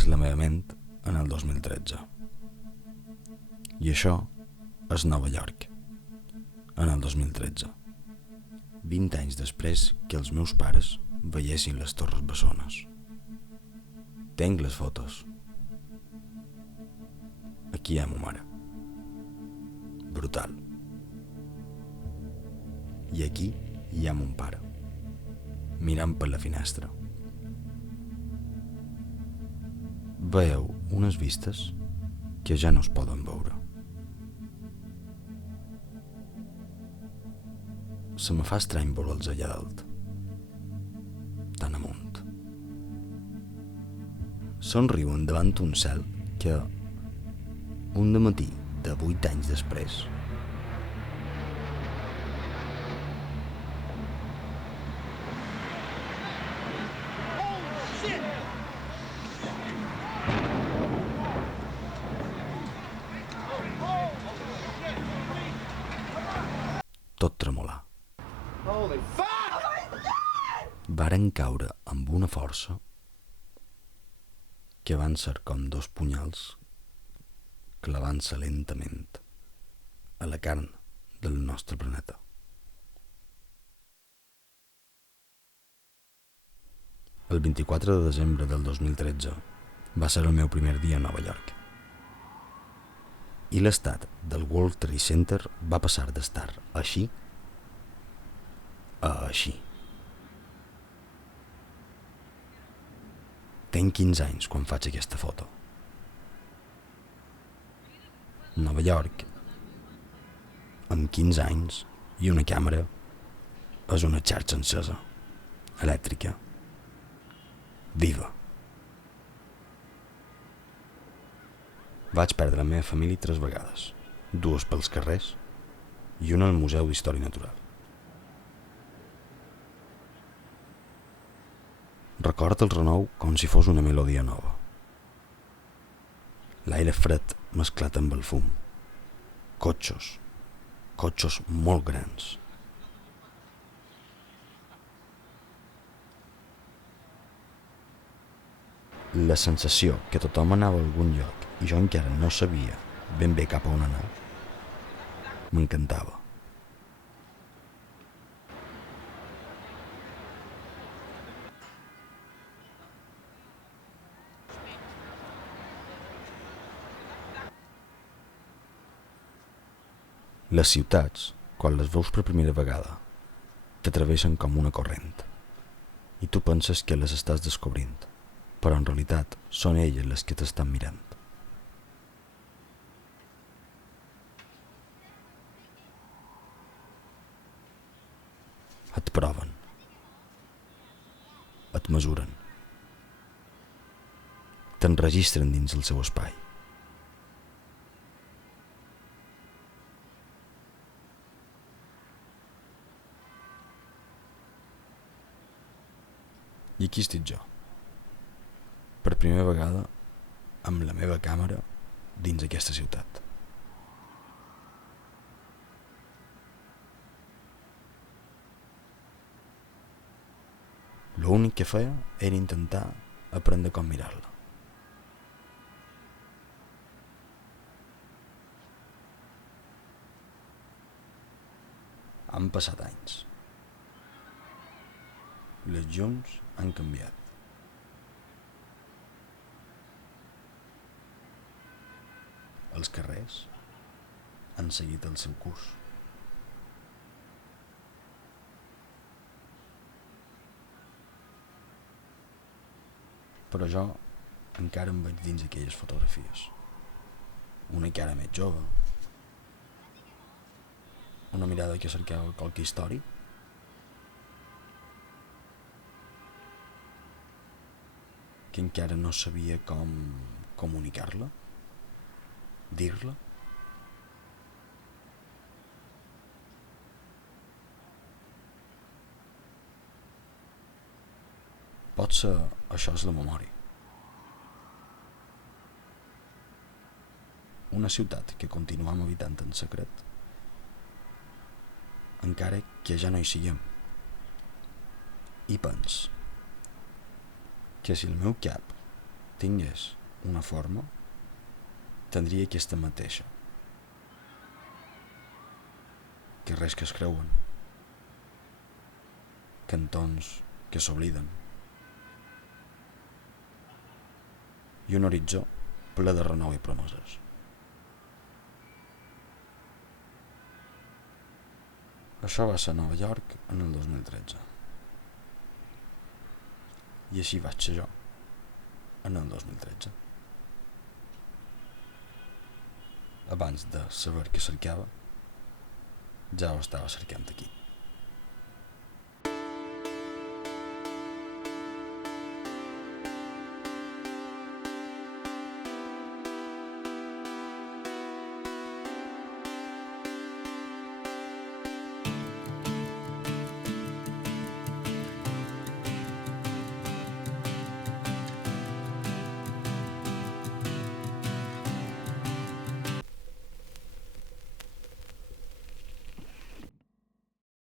és la meva ment en el 2013. I això és Nova York, en el 2013. 20 anys després que els meus pares veiessin les Torres Bessones. Tenc les fotos. Aquí hi ha ma mare. Brutal. I aquí hi ha mon pare, mirant per la finestra. Veieu unes vistes que ja no es poden veure. Se me fa estrany veure'ls allà dalt, tan amunt. Somriuen davant un cel que, un dematí de 8 anys després, tot tremolar. Varen caure amb una força que van ser com dos punyals clavant-se lentament a la carn del nostre planeta. El 24 de desembre del 2013 va ser el meu primer dia a Nova York. I l'estat del World Trade Center va passar d'estar així a així. Tenc 15 anys quan faig aquesta foto. Nova York, amb 15 anys i una càmera, és una xarxa encesa, elèctrica, viva. Vaig perdre la meva família 3 vegades, 2 pels carrers i una al Museu d'Història Natural. Recordo el renou com si fos una melodia nova. L'aire fred mesclat amb el fum. Cotxos molt grans. La sensació que tothom anava a algun lloc i jo encara no sabia ben bé cap a on anar, m'encantava. Les ciutats, quan les veus per primera vegada, t'atravessen com una corrent i tu penses que les estàs descobrint, però en realitat són elles les que t'estan mirant. Et proven, et mesuren, t'enregistren dins el seu espai. I aquí estic jo, per primera vegada, amb la meva càmera dins aquesta ciutat. L'únic que feia era intentar aprendre com mirar-la. Han passat anys. Les llums han canviat. Els carrers han seguit el seu curs. Però jo encara em veig dins aquelles fotografies. Una cara més jove, una mirada que cercava qualque història, que encara no sabia com comunicar-la, dir-la. Potser això és la memòria. Una ciutat que continuam habitant en secret, encara que ja no hi siguem. I pens que si el meu cap tingués una forma, tindria aquesta mateixa. Carrers que es creuen, cantons que s'obliden i un horitzó ple de renou i promeses. Això va ser a Nova York en el 2013. I així vaig ser jo en el 2013. Abans de saber què cercava, ja ho estava cercant aquí.